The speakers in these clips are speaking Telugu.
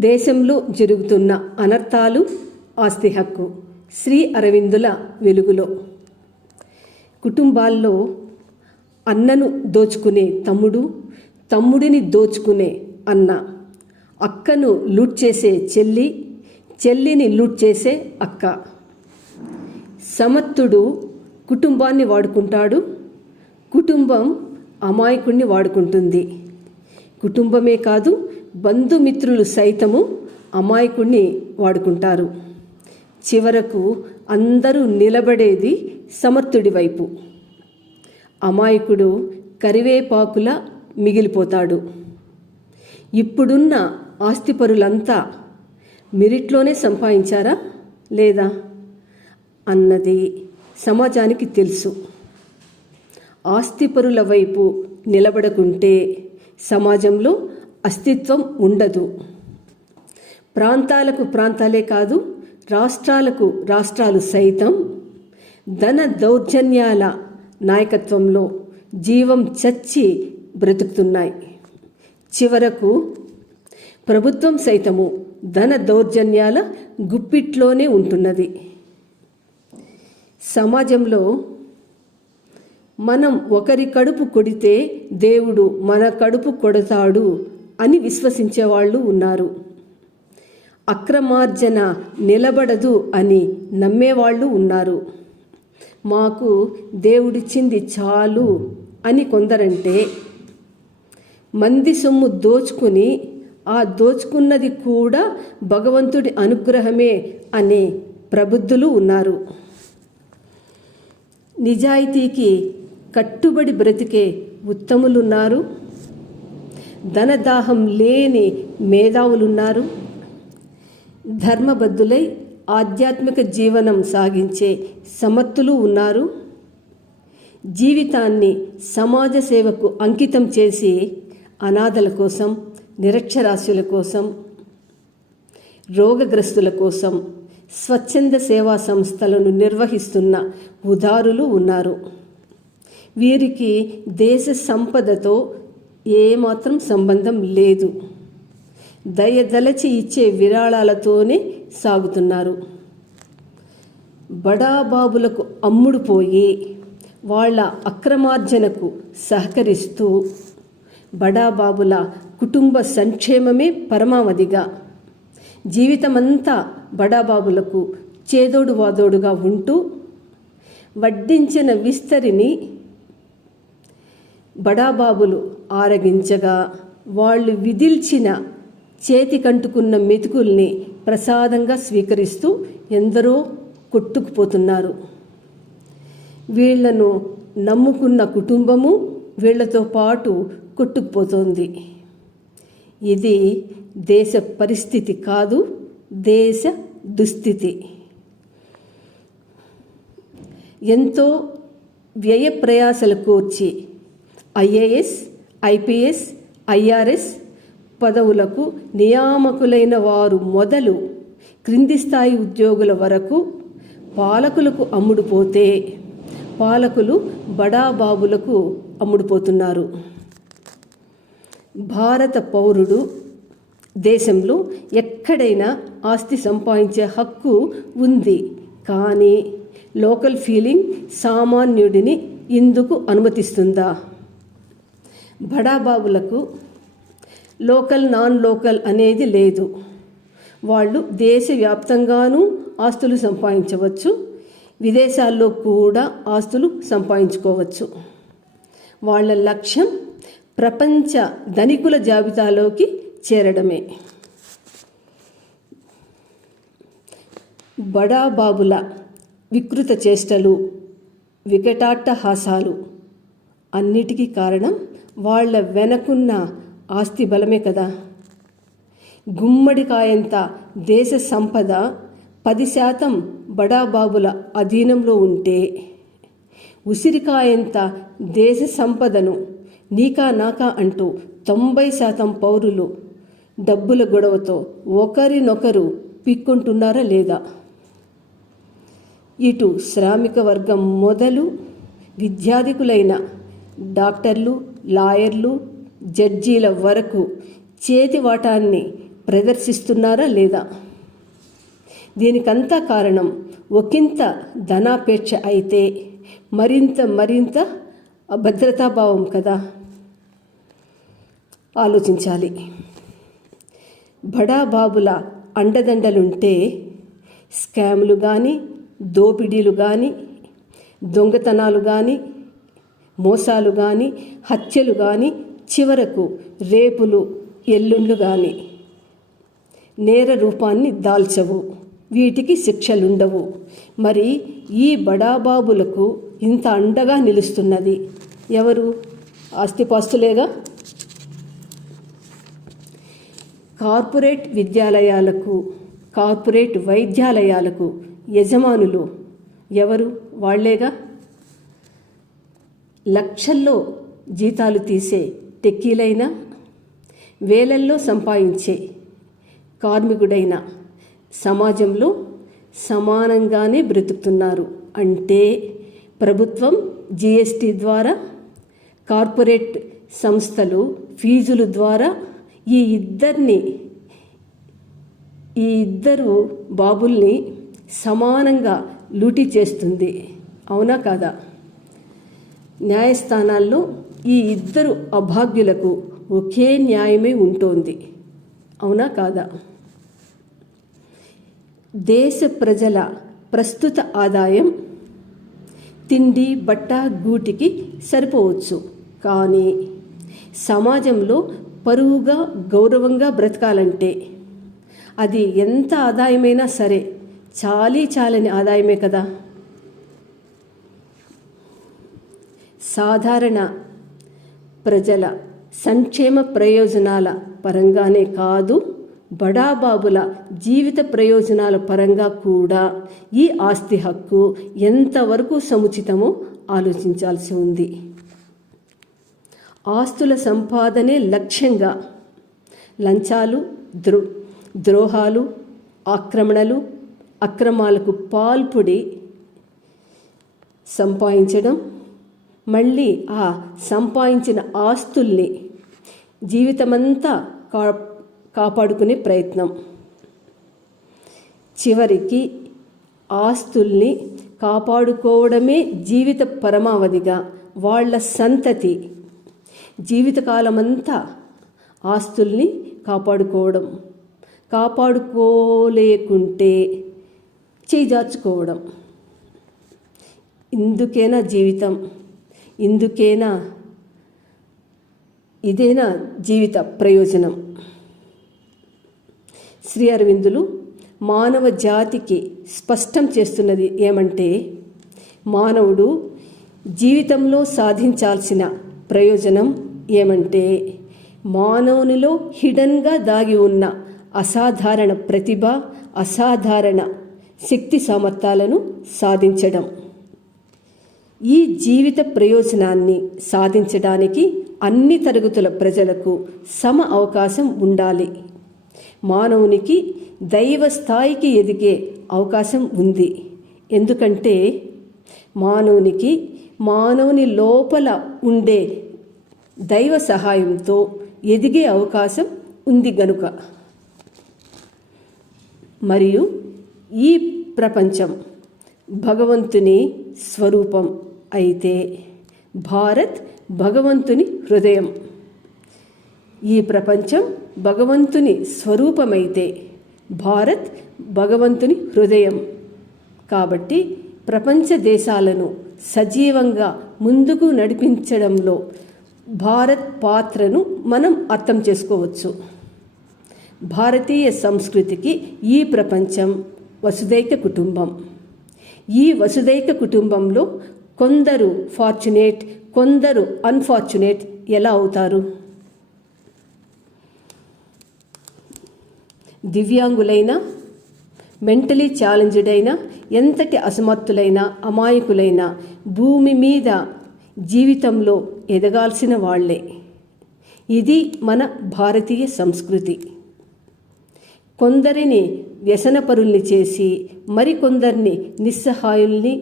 దేశంలో జరుగుతున్న అనర్థాలు, ఆస్తి హక్కు. శ్రీ అరవిందుల వెలుగులో. కుటుంబాల్లో అన్నను దోచుకునే తమ్ముడు, తమ్ముడిని దోచుకునే అన్న, అక్కను లూట్ చేసే చెల్లి, చెల్లిని లూట్ చేసే అక్క. సమర్థుడు కుటుంబాన్ని వాడుకుంటాడు, కుటుంబం అమాయకుణ్ణి వాడుకుంటుంది. కుటుంబమే కాదు, బంధుమిత్రులు సైతము అమాయకుణ్ణి వాడుకుంటారు. చివరకు అందరూ నిలబడేది సమర్థుడి వైపు. అమాయకుడు కరివేపాకులా మిగిలిపోతాడు. ఇప్పుడున్న ఆస్తిపరులంతా మెరిట్లోనే సంపాదించారా లేదా అన్నది సమాజానికి తెలుసు. ఆస్తిపరుల వైపు నిలబడకుంటే సమాజంలో అస్తిత్వం ఉండదు. ప్రాంతాలకు ప్రాంతాలే కాదు, రాష్ట్రాలకు రాష్ట్రాలు సైతం ధన దౌర్జన్యాల నాయకత్వంలో జీవం చచ్చి బ్రతుకుతున్నాయి. చివరకు ప్రభుత్వం సైతము ధన దౌర్జన్యాల గుప్పిట్లోనే ఉంటున్నది. సమాజంలో మనం ఒకరి కడుపు కొడితే దేవుడు మన కడుపు కొడతాడు అని విశ్వసించేవాళ్ళు ఉన్నారు. అక్రమార్జన నిలబడదు అని నమ్మేవాళ్ళు ఉన్నారు. మాకు దేవుడిచ్చింది చాలు అని కొందరంటే, మంది సొమ్ము దోచుకుని ఆ దోచుకున్నది కూడా భగవంతుడి అనుగ్రహమే అనే ప్రబుద్ధులు ఉన్నారు. నిజాయితీకి కట్టుబడి బ్రతికే ఉత్తములున్నారు, ధనదాహం లేని మేధావులున్నారు, ధర్మబద్ధులై ఆధ్యాత్మిక జీవనం సాగించే సమర్థులు ఉన్నారు. జీవితాన్ని సమాజ సేవకు అంకితం చేసి అనాథల కోసం, నిరక్షరాస్యుల కోసం, రోగగ్రస్తుల కోసం స్వచ్ఛంద సేవా సంస్థలను నిర్వహిస్తున్న ఉదారులు ఉన్నారు. వీరికి దేశ సంపదతో ఏమాత్రం సంబంధం లేదు. దయదలచి ఇచ్చే విరాళాలతోనే సాగుతున్నారు. బడాబాబులకు అమ్ముడుపోయి వాళ్ళ అక్రమార్జనకు సహకరిస్తూ బడాబాబుల కుటుంబ సంక్షేమమే పరమావధిగా జీవితమంతా బడాబాబులకు చేదోడు వాదోడుగా ఉంటూ వడ్డించిన విస్తరిని బడాబాబులు ఆరగించగా వాళ్ళు విదిల్చిన చేతికంటుకున్న మెతుకుల్ని ప్రసాదంగా స్వీకరిస్తూ ఎందరో కొట్టుకుపోతున్నారు. వీళ్లను నమ్ముకున్న కుటుంబము వీళ్లతో పాటు కొట్టుకుపోతోంది. ఇది దేశ పరిస్థితి కాదు, దేశ దుస్థితి. ఎంతో వ్యయ ప్రయాసలు కోర్చి ఐఏఎస్, ఐపీఎస్, ఐఆర్ఎస్ పదవులకు నియామకులైన వారు మొదలు క్రింది స్థాయి ఉద్యోగుల వరకు పాలకులకు అమ్ముడుపోతే పాలకులు బడాబాబులకు అమ్ముడుపోతున్నారు. భారత పౌరుడు దేశంలో ఎక్కడైనా ఆస్తి సంపాదించే హక్కు ఉంది. కానీ లోకల్ ఫీలింగ్ సామాన్యుడిని ఇందుకు అనుమతిస్తుందా? బడాబాబులకు లోకల్, నాన్ లోకల్ అనేది లేదు. వాళ్ళు దేశవ్యాప్తంగానూ ఆస్తులు సంపాదించవచ్చు, విదేశాల్లో కూడా ఆస్తులు సంపాదించుకోవచ్చు. వాళ్ళ లక్ష్యం ప్రపంచ ధనికుల జాబితాలోకి చేరడమే. బడాబాబుల వికృత చేష్టలు, వికటాట్టహాసాలు అన్నిటికీ కారణం వాళ్ళ వెనకున్న ఆస్తి బలమే కదా. గుమ్మడికాయంత దేశ సంపద 10% బడాబాబుల అధీనంలో ఉంటే, ఉసిరికాయంత దేశ సంపదను నీకా నాకా అంటూ 90% పౌరులు డబ్బుల గొడవతో ఒకరినొకరు పిక్కుంటున్నారా లేదా? ఇటు శ్రామిక వర్గం మొదలు విద్యాధికులైన డాక్టర్లు, లాయర్లు, జడ్జీల వరకు చేతివాటాన్ని ప్రదర్శిస్తున్నారా లేదా? దీనికంతా కారణం ఒకంత ధనాపేక్ష అయితే మరింత భద్రతాభావం కదా. ఆలోచించాలి. బడాబాబుల అండదండలుంటే స్కాములు కానీ, దోపిడీలు కానీ, దొంగతనాలు కానీ, మోసాలు కానీ, హత్యలు కానీ, చివరకు రేపులు, ఎల్లుండ్లు కానీ నేర రూపాన్ని దాల్చవు. వీటికి శిక్షలుండవు. మరి ఈ బడాబాబులకు ఇంత అండగా నిలుస్తున్నది ఎవరు? ఆస్తిపాస్తులేగా. కార్పొరేట్ విద్యాలయాలకు, కార్పొరేట్ వైద్యాలయాలకు యజమానులు ఎవరు? వాళ్లేగా. లక్షల్లో జీతాలు తీసే టెక్కీలైనా, వేలల్లో సంపాదించే కార్మికుడైన సమాజంలో సమానంగానే బ్రతుకుతున్నారు. అంటే ప్రభుత్వం GST ద్వారా, కార్పొరేట్ సంస్థలు ఫీజుల ద్వారా ఈ ఇద్దరు బాబుల్ని సమానంగా లూటీ చేస్తుంది. అవునా కాదా? న్యాయస్థానాల్లో ఈ ఇద్దరు అభాగ్యులకు ఒకే న్యాయమే ఉంటోంది. అవునా కాదా? దేశ ప్రజల ప్రస్తుత ఆదాయం తిండి, బట్ట, గూటికి సరిపోవచ్చు. కానీ సమాజంలో పరువుగా, గౌరవంగా బ్రతకాలంటే అది ఎంత ఆదాయమైనా సరే చాలని ఆదాయమే కదా. సాధారణ ప్రజల సంక్షేమ ప్రయోజనాల పరంగానే కాదు, బడాబాబుల జీవిత ప్రయోజనాల పరంగా కూడా ఈ ఆస్తి హక్కు ఎంతవరకు సముచితమో ఆలోచించాల్సి ఉంది. ఆస్తుల సంపాదనే లక్ష్యంగా లంచాలు, ద్రోహాలు, ఆక్రమణలు, అక్రమాలకు పాల్పడి సంపాదించడం, మళ్ళీ ఆ సంపాదించిన ఆస్తుల్ని జీవితమంతా కాపాడుకునే ప్రయత్నం, చివరికి ఆస్తుల్ని కాపాడుకోవడమే జీవిత పరమావధిగా వాళ్ళ సంతతి జీవితకాలమంతా ఆస్తుల్ని కాపాడుకోలేకుంటే చేజార్చుకోవడం. ఇందుకేనా జీవితం? ఇదేనా జీవిత ప్రయోజనం? శ్రీ అరవిందులు మానవ జాతికి స్పష్టం చేస్తున్నది ఏమంటే, మానవుడు జీవితంలో సాధించాల్సిన ప్రయోజనం ఏమంటే మానవునిలో హిడన్గా దాగి ఉన్న అసాధారణ ప్రతిభ, అసాధారణ శక్తి సామర్థ్యాలను సాధించడం. ఈ జీవిత ప్రయోజనాన్ని సాధించడానికి అన్ని తరగతుల ప్రజలకు సమ అవకాశం ఉండాలి. మానవునికి దైవ స్థాయికి ఎదిగే అవకాశం ఉంది. ఎందుకంటే మానవుని లోపల ఉండే దైవ సహాయంతో ఎదిగే అవకాశం ఉంది గనుక. మరియు ఈ ప్రపంచం భగవంతుని స్వరూపం అయితే భారత్ భగవంతుని హృదయం. ఈ ప్రపంచం భగవంతుని స్వరూపమైతే భారత్ భగవంతుని హృదయం. కాబట్టి ప్రపంచ దేశాలను సజీవంగా ముందుకు నడిపించడంలో భారత్ పాత్రను మనం అర్థం చేసుకోవచ్చు. భారతీయ సంస్కృతికి ఈ ప్రపంచం వసుదైక కుటుంబం. ఈ వసుదైక కుటుంబంలో కొందరు ఫార్చునేట్, కొందరు అన్ఫార్చునేట్ ఎలా అవుతారు? దివ్యాంగులైన, మెంటలీ ఛాలెంజ్డ్ అయిన, ఎంతటి అసమర్థులైన, అమాయకులైన భూమి మీద జీవితంలో ఎదగాల్సిన వాళ్లే. ఇది మన భారతీయ సంస్కృతి. కొందరిని వ్యసనపరుల్ని చేసి మరికొందరిని నిస్సహాయుల్ని,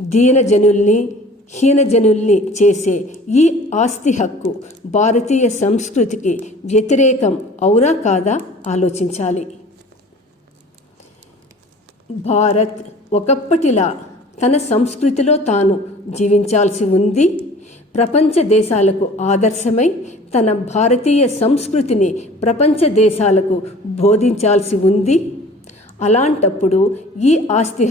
దీనజనుల్ని హీనజనుల్ని చేసే ఈ ఆస్తి హక్కు భారతీయ సంస్కృతికి వ్యతిరేకం అవునా కాదా ఆలోచించాలి. భారత్ ఒకప్పటిలా తన సంస్కృతిలో తాను జీవించాల్సి ఉంది. ప్రపంచ దేశాలకు ఆదర్శమై తన భారతీయ సంస్కృతిని ప్రపంచ దేశాలకు బోధించాల్సి ఉంది. అలాంటప్పుడు ఈ ఆస్తి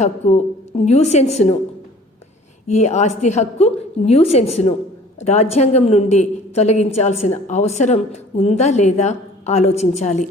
హక్కు న్యూసెన్స్ను రాజ్యాంగం నుండి తొలగించాల్సిన అవసరం ఉందా లేదా ఆలోచించాలి.